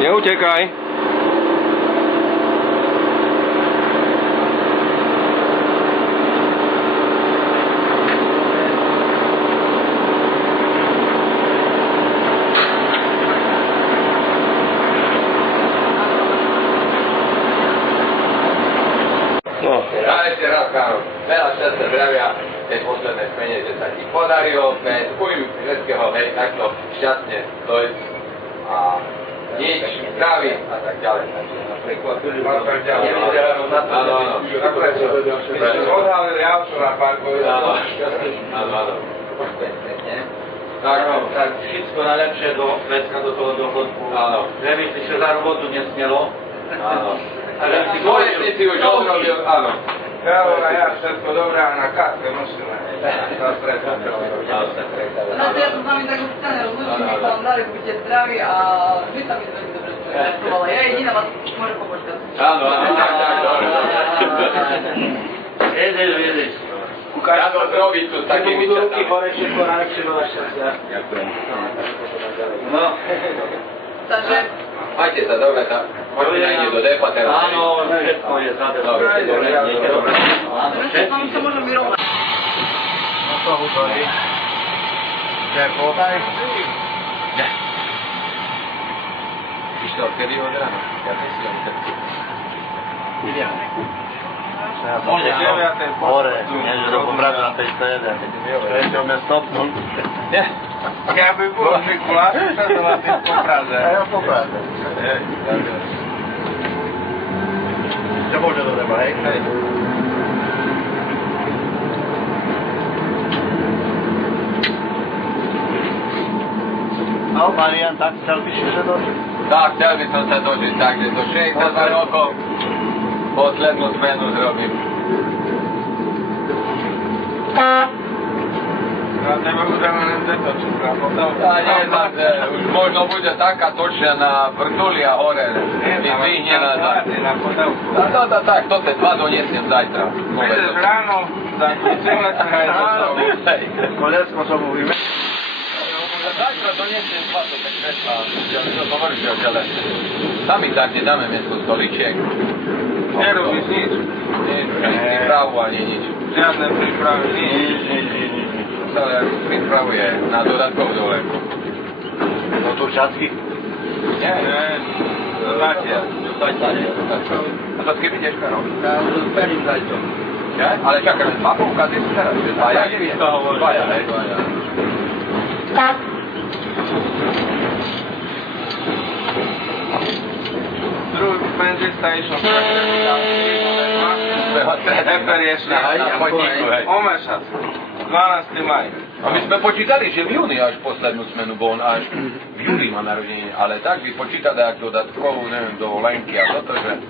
Neutekaj. No. Ešte raz, Karol, veľa šťastia, zdravia, tie posledné spenie, že sa ti podarilo, bez újmu všetkého, hej, takto šťastne stojí a nič, zdravý a tak ďalej. Napríklad, áno. Odhalili auto na parkovi. Áno. Tak všetko najlepšie do Švédska, do toho dochodku. Áno. Nemyslíš, že za robotu nesmielo? Áno. Konečne si už odrobil, áno. Karol a ja všetko dobré a na kátke musíme. No to ja som s vami tak oficiálne rozlučím, my sa vám dali, buďte zdraví a vy sa mi to veľmi dobre spolupracovala. Ja jediná vás môžem popočkať. Áno, tak, Jedeš. Ja to zrobiť tu s takými časami. Hore všetko najlepšie do šťastia. Ďakujem. No. Takže... Majte sa dobre, tak môžete ide do depa teraz. Áno, všetko je za depa. Áno, všetko s vami sa môžem vyrovnať. No to hudorí. Že podaj? Ne. Išto, kedy od rána? Ja myslím, že... Idem. Môže, Hore, nie, že do Popradu na 501. Prečo mňa stopnul? Nie. Ja by bol Mikuláš, čo to má tým Poprade. A ja v Poprade. Čo môže do teba, hej? Hej. No, Marian, tak chcel by si sa dožiť? Tak, chcel by som sa dožiť, takže do 62 rokov poslednú zmenu zrobím. Ja tebe budeme len detočka, potom... A nie, zase, už možno bude taká točia na vrtuli a hore, vyhne nazad. Tak, to te dva doniesiem zajtra. Prídeš ráno, tak celé trhaj do toho. Kolecko som mu vymenil. Zajtra doniesiem dva do tej kresla, to hovoríš o čele. Sami dáme miesto stoličiek. Nerobíš nič. Ani prípravu, ani nič. Žiadne prípravy, nič. Sa pripravuje na dodatkovú dovolenku. No tu čacky? Nie. Zatiaľ. A to s kým ideš, Karol? Ja s Perim zajtom. Ja? Ale čakaj, len dva poukazy si teraz, že dvaja? Dvaja, hej? Druhý penzista išiel Eper je šli na chodníku, hej. o mesiac, 12. maj. A my sme počítali, že v júni až poslednú smenu, bo on až v júli má narodeniny, ale tak by počítali ak dodatkovú, neviem, do Lenky a toto, že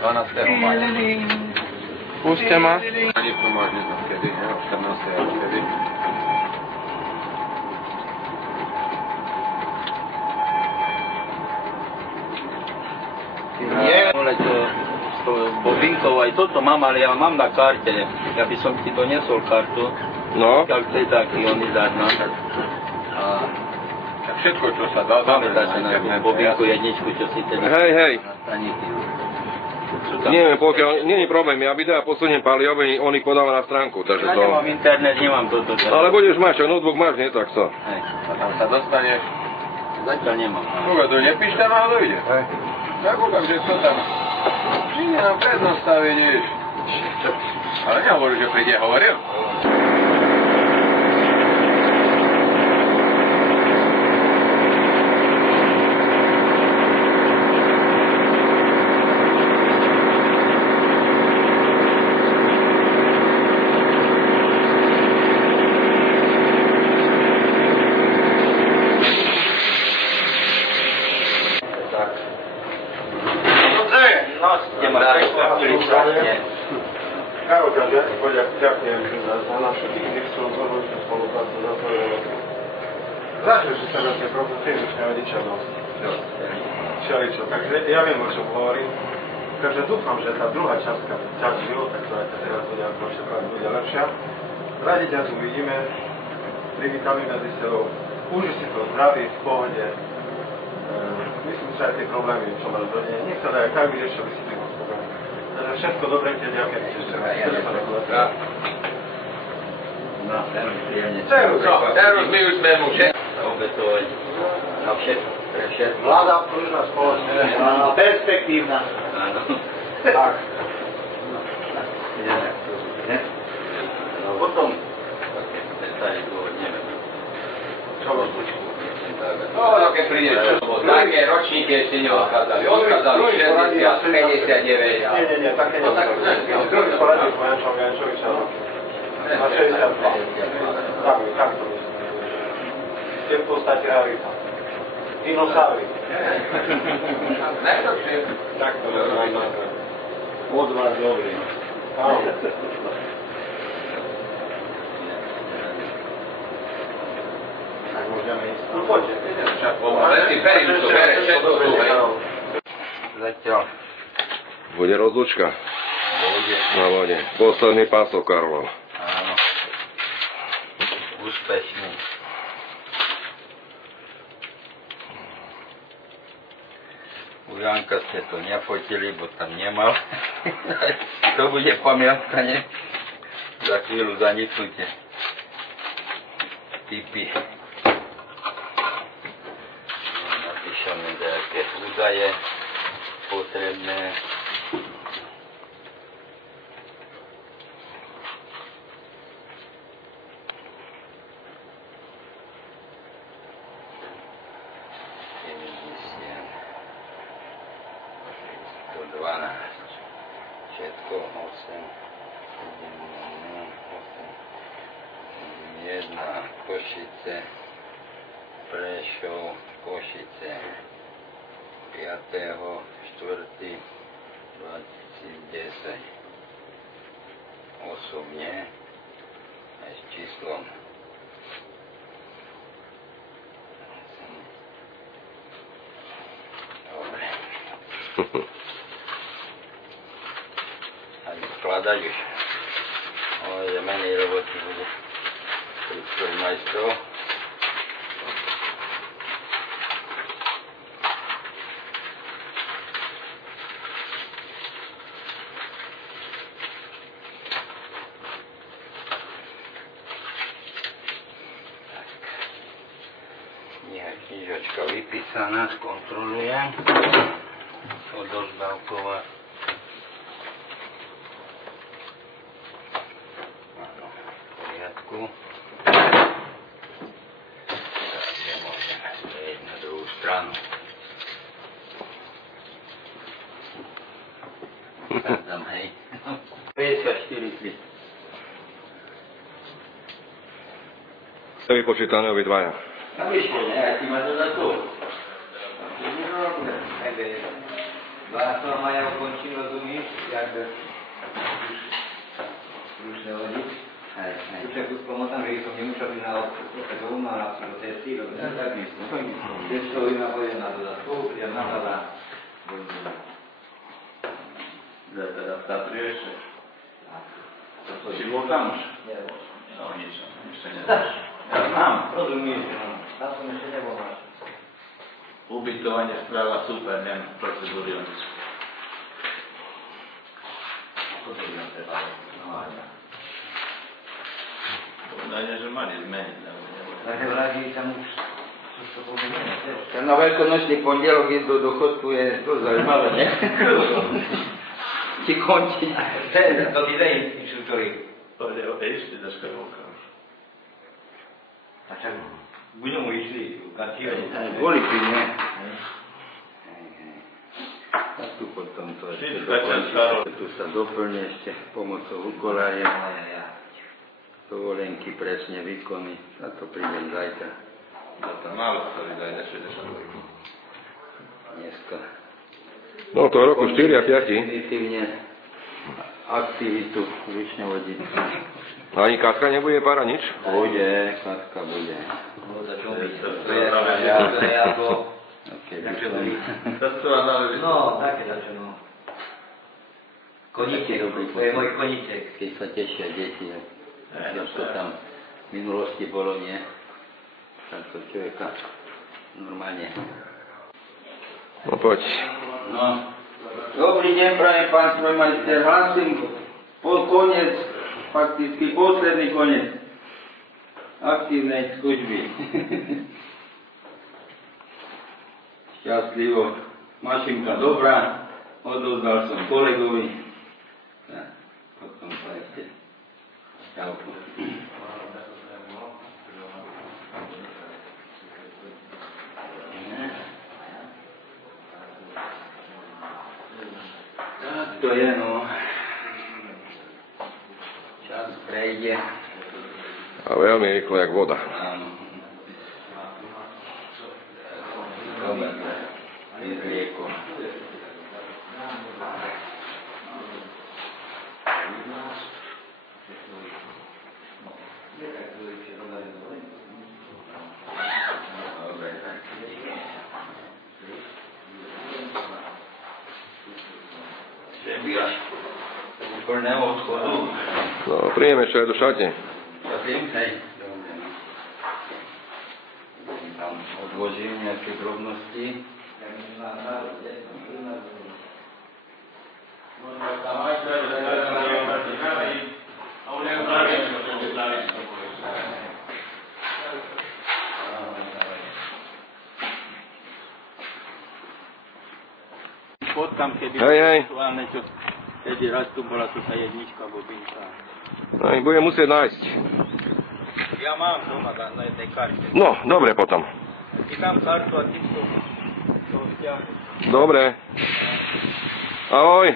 12. maja. Puste ma. Ani to máš, neznám kedy, ne? O 14. alebo kedy. Nie, ale to s tou bobinkou aj toto mám, ale ja mám na karte. Ja by som ti doniesol kartu. No. Keď chce taký oný dať nám. A Tak všetko, čo sa dá, máme dať na tú bobinku jedničku, čo si teda... Hej. Na stanici. Neviem, pokiaľ, nie je problém, ja videa posuniem Paliovi, on ich podáva na stránku, takže Ja to... nemám internet, nemám toto. Ale budeš mať, čo notebook máš, nie tak to. Hej. A tam sa dostaneš. Zatiaľ nemám. Koga, to nepíš tam, ale ide. Hej. Ja kúkam, že to tam... Príde nám prednostaviť, vieš. Ale nehovoril, že príde, hovoril. Ďakujem za našu dikciu, zhodnúť spoluprácu za to. Zažil, že sa na tie profesívne rodičia dosť. Všeličo. Takže ja viem, o čom hovorím. Takže dúfam, že tá druhá častka života, ktorá teraz bude ako všetko bude lepšia. Radi ťa tu uvidíme. Privítali medzi sebou. Uži si to zdraví, v pohode. Myslím, že aj tie problémy, čo máš v rodine, nech sa dajú tak vyriešiť, aby si tým spokojný. Takže všetko dobré, ti ďakujem ešte raz. No, veľmi príjemne. Teraz my už sme mu obetovať na všetko, pre všetko. Vláda pružná spoločnosť, perspektívna. Áno. Tak. Ideme tu, ne? No potom, tady dôvodneme. Čo rozlučku? No, keď príde čo, také ročníky ešte neodchádzali. Odchádzali 60, 59 a... Nie, také nie. Druhý poradník po Jančoviča. Na 62. Tak to myslím. Ste v podstate realita. Dinosauri. Najlepšie. Tak to je. Od vás dobrý. Áno. Tak môžeme ísť. No poďte. Ale ty Feri už to bere, všetko tu, hej. Zatiaľ. Bude rozlučka. Na vode. Posledný pások, Karlo. Áno. Úspešný. U Janka ste to nefotili, bo tam nemal. To bude pamiatka, ne? Za chvíľu zaniknutie. Tipy. Napíšeme nejaké údaje potrebné. Všetko 8, 1, Košice, Prešov, Košice, 5.4.2010. Osobne aj s číslom. Dobre. Skladať už. Ale je menej roboty bude. Prístroj majstrov. Knižočka vypísaná, skontrolujem. Odozdávková. Takže môžeme sprieť na druhú stranu. Tam, hej. 54 kli. Ste vypočítané obidvaja. No vyšlo, ne? A ty ma to za to. Takže 2. maja ukončím, rozumíš? Jak ručné lodi. Však už pomôžem, že som nemusel byť na odpustku, tak ho umám do cesty, rozumiem, tak myslím. Keď to ima pôjdem na dodatku, prídem na hlava. Teda v Tatri ešte. Si bol tam už? Nebol. No nič, ešte nedáš. Ja mám, rozumiem. Na som ešte nebol máš. Ubytovanie správa super, neviem, procedúry. Potrebujem treba. No aj ja. Podanie, že mali zmeniť. Takže vrátili tam už čo pomenieme. Na veľkonočný pondelok ísť do dochodku je to zaujímavé, ne? Ti končiť. To ty dej inštruktory. To je ešte za školovka už. A čak budem mu išli u kantíne. Boli pri mne. A tu potom to ešte dokončí. Tu sa doplní ešte pomocou ukolaje. Dovolenky, presne výkony. Na to prídem zajtra. Málo sa vydaj na 60 rokov. Dneska. No to v roku 4 a 5. Definitívne aktivitu Višňovodícku. Ani Katka nebude para nič? Bude, Katka bude. To je ako... No, také dačo, no. Koníček, to je môj koníček. Keď sa tešia deti, to tam v minulosti bolo, nie? Tak to človeka normálne. No poď. No. Dobrý deň, prajem pán strojmajster. Hlasím koniec, fakticky posledný koniec aktívnej služby. Šťastlivo. Mašinka dobrá, odovzdal som kolegovi. Tak, potom sa ešte čauko. Tak to je, no. Čas prejde. A veľmi rýchlo, jak voda. Áno. Dobre, vyzlieko. Dobre, tak. Přebíraš. Úplného odchodu. No, príjeme ešte aj do šatne. Prosím, hej. Tam odložím nejaké drobnosti. Tam, kedy Hej. kedy raz tu bola tu tá jednička bobinka. No i budem musieť nájsť. Ja mám doma na jednej karte. No, dobre potom. Ti dám kartu a ty to stiahnuš. Dobre. Ahoj.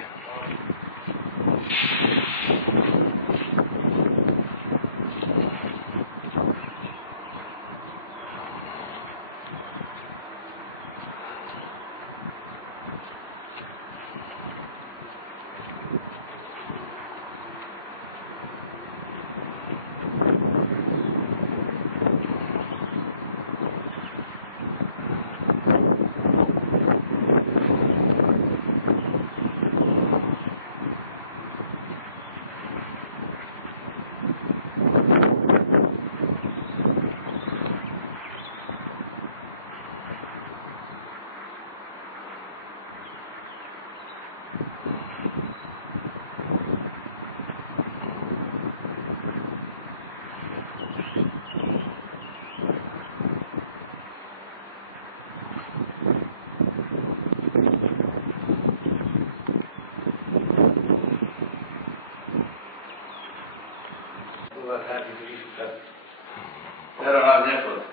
Teraz nás nepod.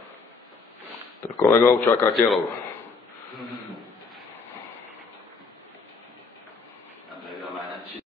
To kolegov čakateľov.